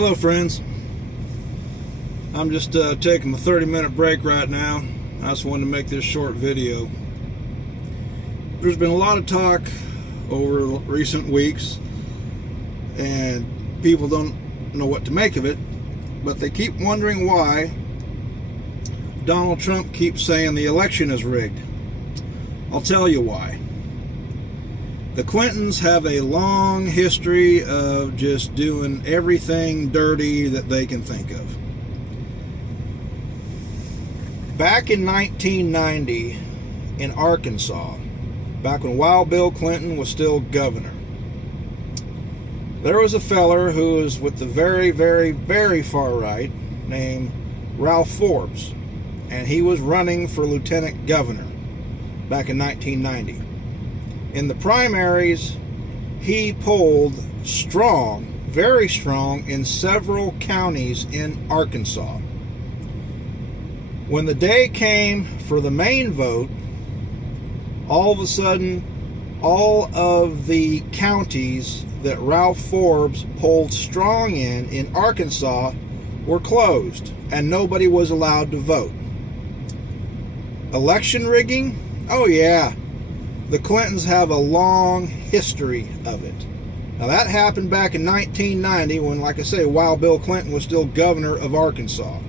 Hello friends, I'm just taking a 30-minute break right now. I just wanted to make this short video. There's been a lot of talk over recent weeks and people don't know what to make of it, but they keep wondering why Donald Trump keeps saying the election is rigged. I'll tell you why. The Clintons have a long history of just doing everything dirty that they can think of. Back in 1990 in Arkansas, back when Wild Bill Clinton was still governor, there was a feller who was with the very, very, very far right named Ralph Forbes, and he was running for lieutenant governor back in 1990. In the primaries, he polled strong, very strong, in several counties in Arkansas. When the day came for the main vote, all of a sudden, all of the counties that Ralph Forbes polled strong in Arkansas were closed, and nobody was allowed to vote. Election rigging? Oh yeah. The Clintons have a long history of it. Now that happened back in 1990 when, like I say, Wild Bill Clinton was still governor of Arkansas.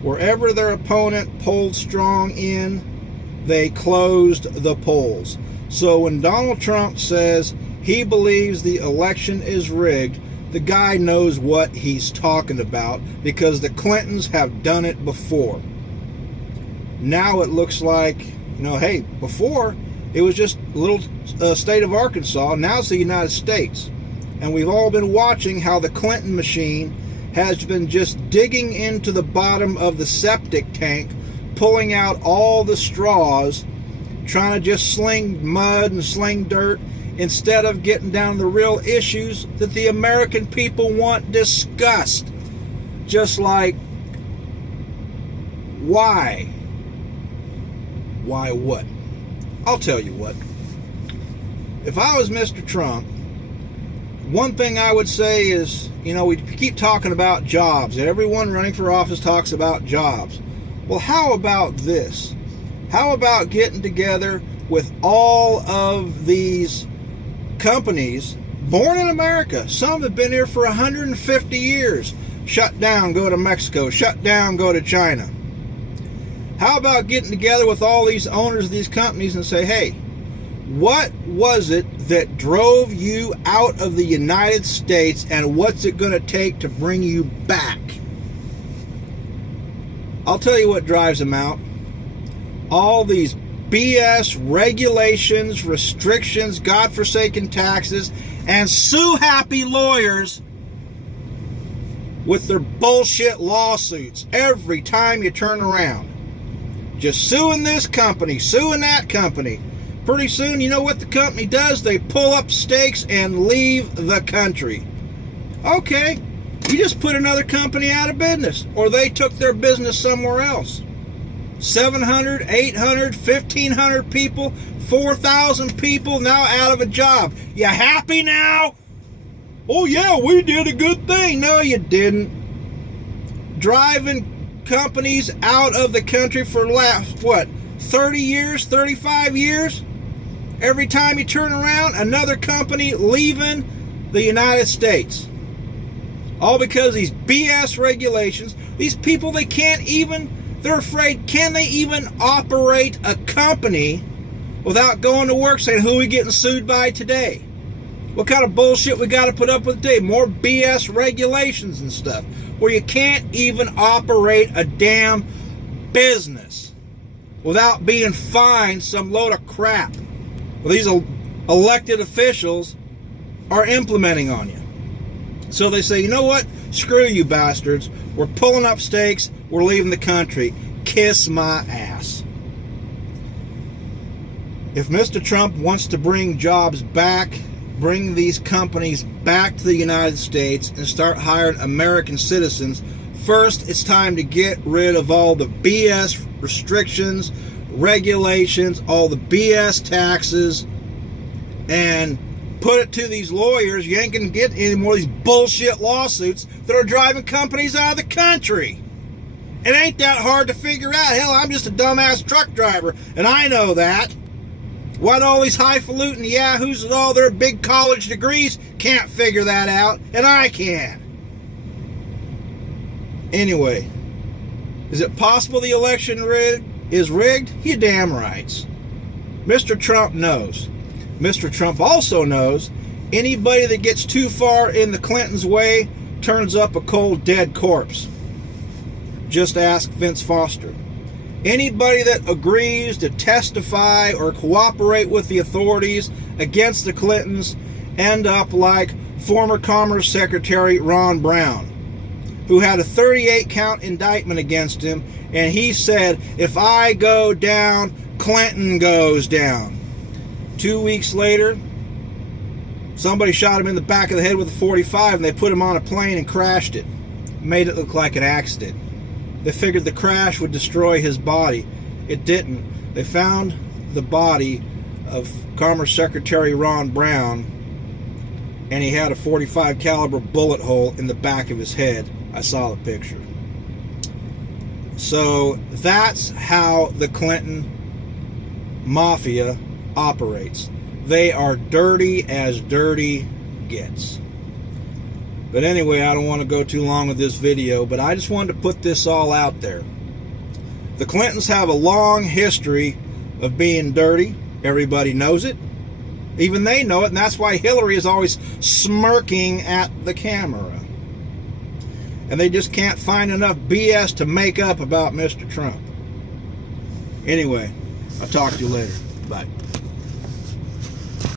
Wherever their opponent polled strong in, they closed the polls. So when Donald Trump says he believes the election is rigged, the guy knows what he's talking about because the Clintons have done it before. Now it looks like, hey, before it was just a little state of Arkansas. Now it's the United States. And we've all been watching how the Clinton machine has been just digging into the bottom of the septic tank, pulling out all the straws, trying to just sling mud and sling dirt instead of getting down to the real issues that the American people want discussed. Just like, why? Why what? I'll tell you what. If I was Mr. Trump, one thing I would say is, we keep talking about jobs. Everyone running for office talks about jobs. Well, how about this? How about getting together with all of these companies born in America? Some have been here for 150 years. Shut down, go to Mexico. Shut down, go to China. How about getting together with all these owners of these companies and say, hey, what was it that drove you out of the United States, and what's it going to take to bring you back? I'll tell you what drives them out. All these BS regulations, restrictions, godforsaken taxes, and sue-happy lawyers with their bullshit lawsuits every time you turn around. Just suing this company, suing that company. Pretty soon, you know what the company does? They pull up stakes and leave the country. Okay, you just put another company out of business, or they took their business somewhere else. 700, 800, 1,500 people, 4,000 people now out of a job. You happy now? Oh yeah, we did a good thing. No, you didn't. Driving companies out of the country for the last, 30 years, 35 years? Every time you turn around, another company leaving the United States. All because of these BS regulations. These people, they're afraid, can they even operate a company without going to work saying, who are we getting sued by today? What kind of bullshit we got to put up with today? More BS regulations and stuff where you can't even operate a damn business without being fined some load of crap. Well, these elected officials are implementing on you. So they say, you know what? Screw you bastards. We're pulling up stakes. We're leaving the country. Kiss my ass. If Mr. Trump wants to bring jobs back, bring these companies back to the United States and start hiring American citizens, first it's time to get rid of all the BS regulations, all the BS taxes, and put it to these lawyers, you ain't going to get any more of these bullshit lawsuits that are driving companies out of the country. It ain't that hard to figure out. Hell, I'm just a dumbass truck driver, and I know that. Why do all these highfalutin yahoos with all their big college degrees can't figure that out, and I can? Anyway, is it possible the election is rigged? You damn right. Mr. Trump knows. Mr. Trump also knows anybody that gets too far in the Clintons' way turns up a cold, dead corpse. Just ask Vince Foster. Anybody that agrees to testify or cooperate with the authorities against the Clintons end up like former Commerce Secretary Ron Brown, who had a 38-count indictment against him, and he said, if I go down, Clinton goes down. 2 weeks later, somebody shot him in the back of the head with a .45, and they put him on a plane and crashed it. Made it look like an accident. They figured the crash would destroy his body. It didn't. They found the body of Commerce Secretary Ron Brown, and he had a .45 caliber bullet hole in the back of his head. I saw the picture. So that's how the Clinton mafia operates. They are dirty as dirty gets. But anyway, I don't want to go too long with this video, but I just wanted to put this all out there. The Clintons have a long history of being dirty. Everybody knows it. Even they know it, and that's why Hillary is always smirking at the camera. And they just can't find enough BS to make up about Mr. Trump. Anyway, I'll talk to you later. Bye.